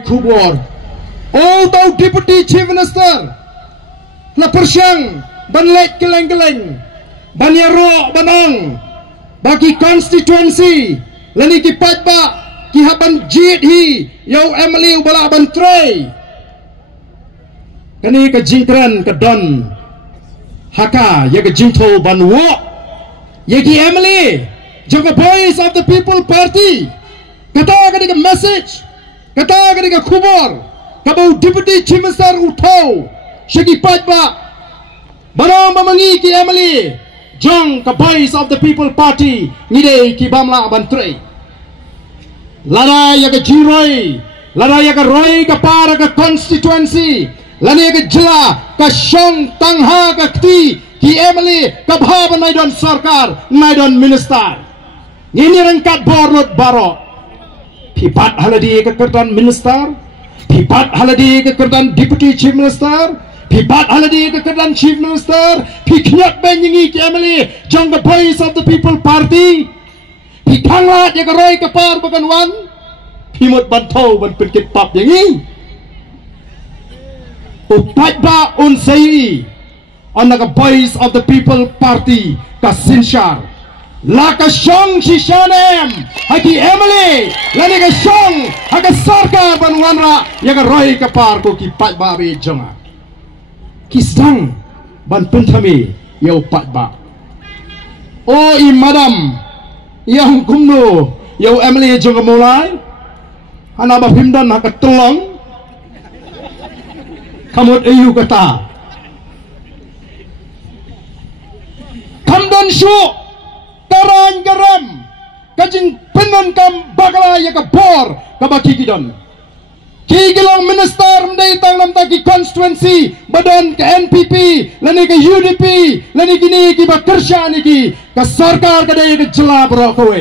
Kubur. Oh, tau Deputy Chief Minister. La Persiang, ban lek keleng-keleng, ban yarok banang, bagi constituency, lani ki patba, ki haban jit hi, yau Emily ubala ban tray. Kani ka jingkran ka don, haka ya ka jingto ban wo, ya ki Emily, jaga voice of the people party, kata ka message, kata ka kubur, kabau Deputy Chief Minister utau. Syagi patba barang memangi ki Emily jong ka voice of the people party ngide ki bamla bantre lara ya ka jiroi lara ya ka roi ka para ka constituency lani ka jila ka shong tangha ka kti ki Emily ka bhab naidon sarkar naidon minister ngini rangkat borot baro pipat haladi ka kerdan minister pipat haladi ka kerdan deputy chief minister Pipat haladi kekerdan Chief Minister, piknyat benyengi ki Emily, jong the voice of the people party. Pikanglat ya keroy kepar bukan wan, pimut bantau ban penkit pap yengi. Upat ba unsai, on the voice of the people party ka sinshar. La ka shong shishanem, haki Emily, lani ka shong, haka sarkar ban wanra ya keroy kepar ko ki pat ba be jonga. Kisang ban pentami yau patba. Oh i madam yang kumno yau Emily jong mulai. Hana ba himdan haka tolong. Kamot ayu kata. Kamdan syu karan garam kajing penon kam bakala ya ka bor kabaki kidon. Kigilong minister mday tang namtaki constituency badan ke NPP lani ke UDP lani kini ki bakersya niki ke sarkar kadai ke jela brokowe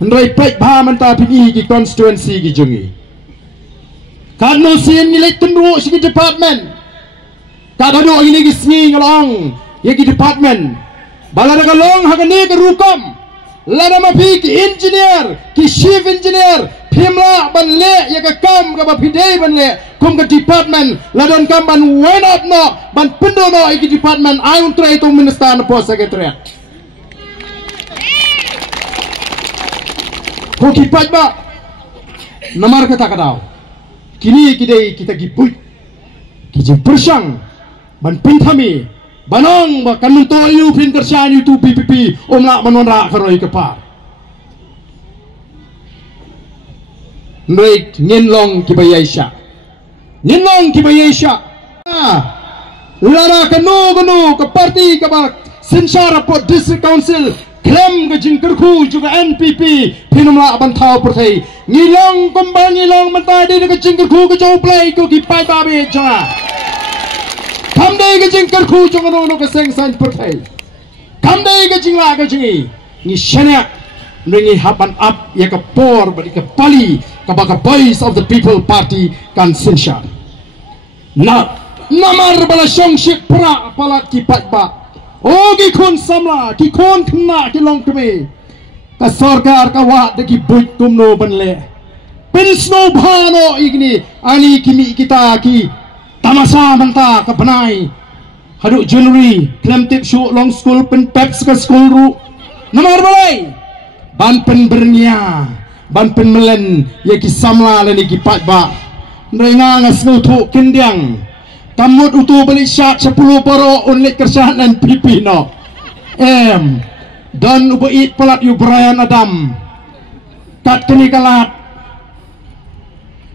ndrai pek ba manta pingi ki constituency ki jungi kadno sin nilai tendru sigi department kadano ini ki sngi ngalong ye ki department balada kalong hagani ke rukom lana mapi ki engineer ki chief engineer Himla ban le ya ka kam ka ba pidei ban le kum ka department ladon kam ban went up no ban pendo no iki department I un try to minister na po secretariat ko ki ba namar kata kadau kini kidei kita gipui ki jing persang ban pinthami banong ba kanun to yu pin kersan yu tu PPP omla manonra karoi kepa Noik nginlong kibayesha nginlong kibayesha lara kanu ke parti ke bak sinsara pot district council klem ke jingkerku juga NPP pinumla bantau pertai ngilong kumbang ngilong mentadi ke jingkerku ke jauh play ke kipai babe janga kamdai ke jingkerku janga no ke sengsan pertai kamdai ke jingla ke jingi ni syanak Ringi hapan up ya ke por bagi ke pali ke voice of the people party kan sinsyar. Na namar bala syong syik pra palat ki patba. O ki kun samla ki kun kena ki long keme. Ka sarkar ka wa de ki buit kumno banle. Pin snow bhano igni ani kimi kita ki tamasa manta ka banai. Haduk January klemtip syuk long school pen peps ka school ru. Namar balai ban pen bernia ban pen melen ya ki samla lani ki patba nrenga ngasnu thu kindiang kamut utu balik syat 10 poro unlik kersan dan pipi no dan ubait pelat yu Brian Adam kat kini kalat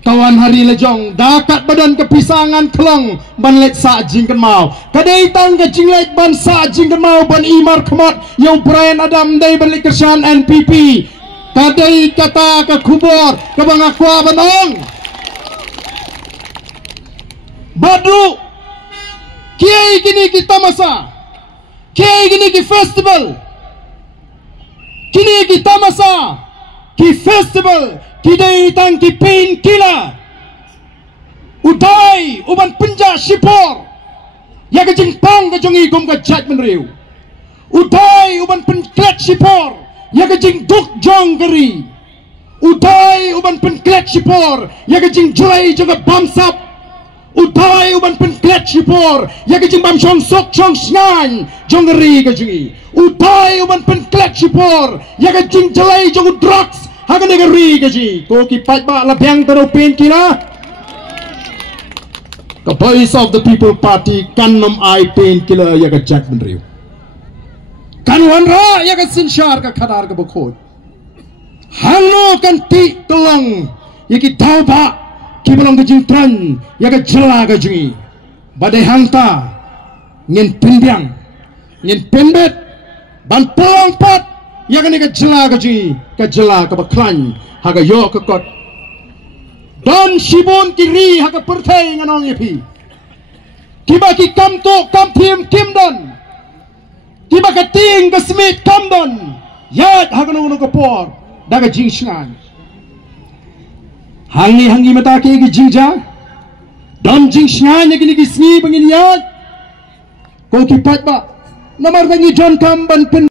kawan hari lejong dakat badan kepisangan kelong ban let sa jingkan mau kadai tang ke jinglet ban sa jingkan mau ban imar kemot yang Brian Adam dai ban let kersan NPP kadai kata ke kubur ke bangakwa banong badu kiai gini kita masa kiai gini ki festival kini kita masa ki festival kidai tang ki pain killer udai uban penja sipor ya ke jingpang ke jongi kum ke jat menriu udai uban penklet sipor ya ke jing duk jong geri Utai uban penklet sipor ya kejing joy juga bamsap. Utai uban penklet sipor ya kejing bam chong sok chong snan jong ri kejing. Utai uban penklet sipor ya kejing joy jong drugs hagan negeri kejing. Ko ki pat ba la bang tero pen kila. The voice of the people party kan nom ai pen kila ya ka Jack Menriu. Kan wan ra ya ka sinshar ka khadar ka bkhod. Halo kan ti kelang ya ki tauba ki belum ke jintran ya ke jela ke jingi badai hanta ngin pindiang ngin penbet ban pelong pat ya ke jela ke jingi ke jela ke baklan haga yo ke kot don shibun kiri haga pertai nganong yepi kiba ki kam to kam tim kim don kiba ka ting ke smith kam don yat haga no ke por daga jingshan hangi mata ke gi jingja don jingshan ne gi sni bangin yat ko ki pat ba namar bangi jon kam ban pen